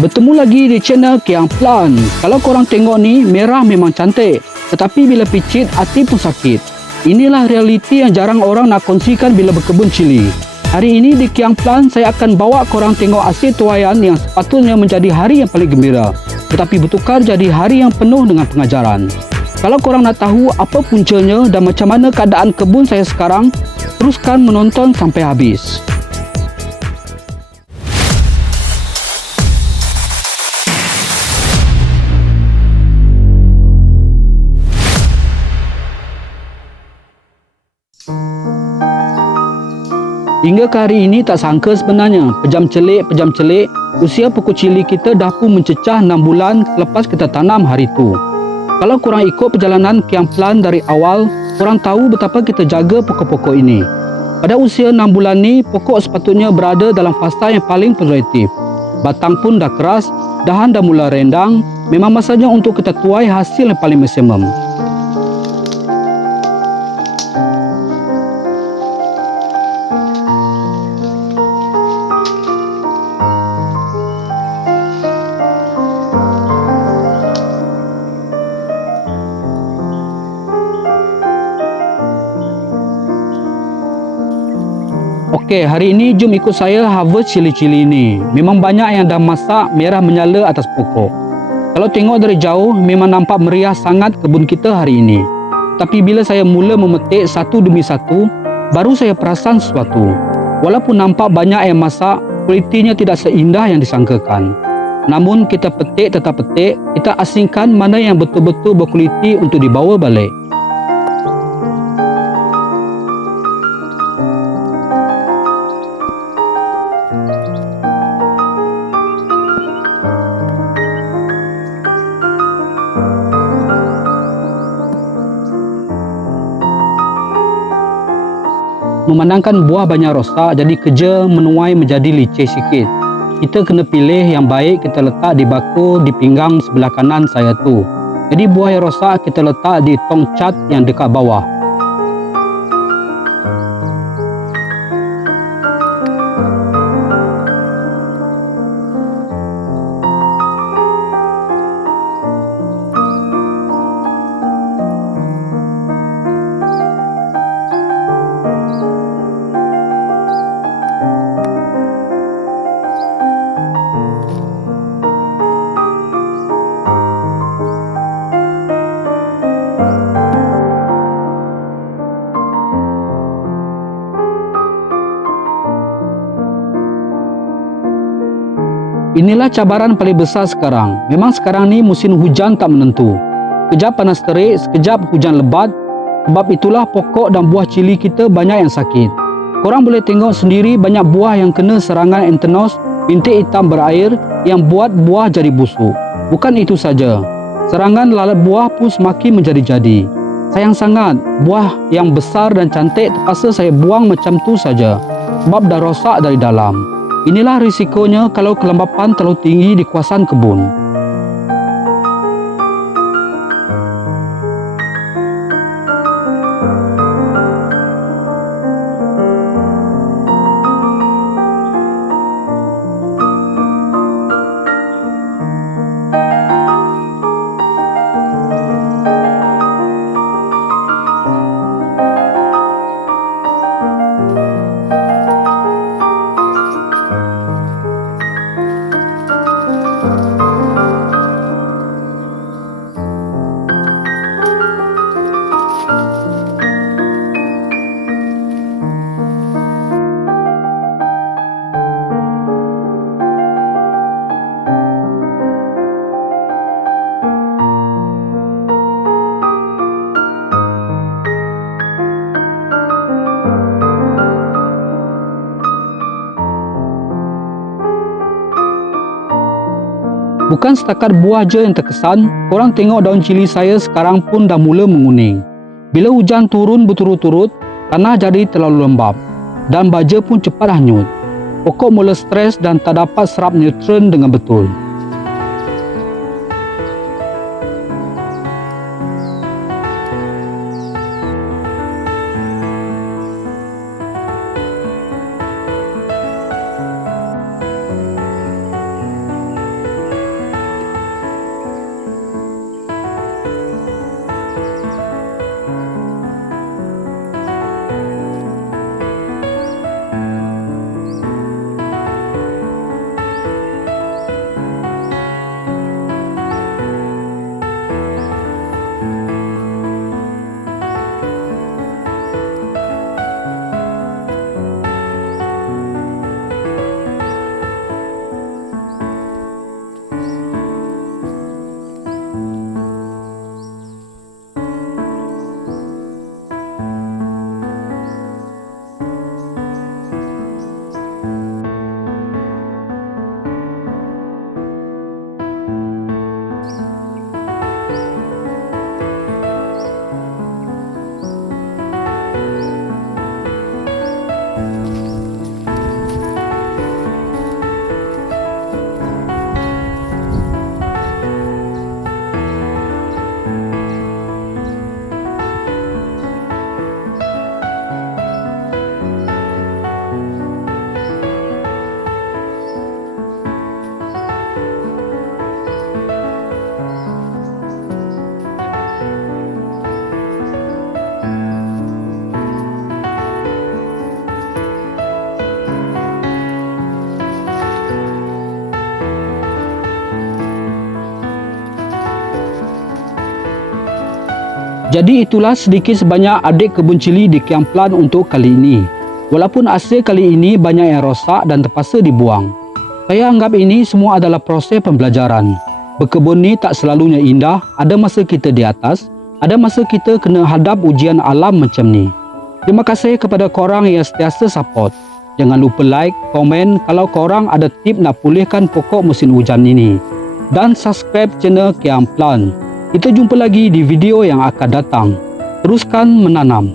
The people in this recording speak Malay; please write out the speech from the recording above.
Bertemu lagi di channel Kiang Plan. Kalau korang tengok ni, merah memang cantik. Tetapi bila picit, hati pun sakit. Inilah realiti yang jarang orang nak kongsikan bila berkebun cili. Hari ini di Kiang Plan, saya akan bawa korang tengok hasil tuaian yang sepatutnya menjadi hari yang paling gembira. Tetapi bertukar jadi hari yang penuh dengan pengajaran. Kalau korang nak tahu apa puncanya dan macam mana keadaan kebun saya sekarang, teruskan menonton sampai habis. Hingga ke hari ini tak sangka sebenarnya, pejam celik, usia pokok cili kita dah pun mencecah 6 bulan selepas kita tanam hari tu. Kalau korang ikut perjalanan Kiang Plan dari awal, korang tahu betapa kita jaga pokok-pokok ini. Pada usia 6 bulan ni, pokok sepatutnya berada dalam fasa yang paling produktif. Batang pun dah keras, dahan dah mula rendang, memang masanya untuk kita tuai hasil yang paling maksimum. Okey, hari ini jom ikut saya harvest cili-cili ni. Memang banyak yang dah masak merah menyala atas pokok. Kalau tengok dari jauh, memang nampak meriah sangat kebun kita hari ini. Tapi bila saya mula memetik satu demi satu, baru saya perasan sesuatu. Walaupun nampak banyak yang masak, kualitinya tidak seindah yang disangkakan. Namun kita petik tetap petik, kita asingkan mana yang betul-betul berkualiti untuk dibawa balik. Memandangkan buah banyak rosak, jadi kerja menuai menjadi licin sikit. Kita kena pilih yang baik, kita letak di bakul di pinggang sebelah kanan saya tu. Jadi buah yang rosak kita letak di tong cat yang dekat bawah. Inilah cabaran paling besar sekarang. Memang sekarang ni musim hujan tak menentu. Sekejap panas terik, sekejap hujan lebat. Sebab itulah pokok dan buah cili kita banyak yang sakit. Korang boleh tengok sendiri banyak buah yang kena serangan anthrax, bintik hitam berair yang buat buah jadi busuk. Bukan itu saja, serangan lalat buah pun semakin menjadi-jadi. Sayang sangat, buah yang besar dan cantik terpaksa saya buang macam tu saja sebab dah rosak dari dalam. Inilah risikonya kalau kelembapan terlalu tinggi di kawasan kebun. Bukan setakat buah je yang terkesan, korang tengok daun cili saya sekarang pun dah mula menguning. Bila hujan turun berturut-turut, tanah jadi terlalu lembap dan baja pun cepat hanyut. Pokok mula stres dan tak dapat serap nutrien dengan betul. Jadi itulah sedikit sebanyak adik kebun cili di Kiamplan untuk kali ini. Walaupun hasil kali ini banyak yang rosak dan terpaksa dibuang. Saya anggap ini semua adalah proses pembelajaran. Berkebun ni tak selalunya indah, ada masa kita di atas, ada masa kita kena hadap ujian alam macam ni. Terima kasih kepada korang yang sentiasa support. Jangan lupa like, komen kalau korang ada tip nak pulihkan pokok musim hujan ini. Dan subscribe channel Kiamplan. Kita jumpa lagi di video yang akan datang. Teruskan menanam.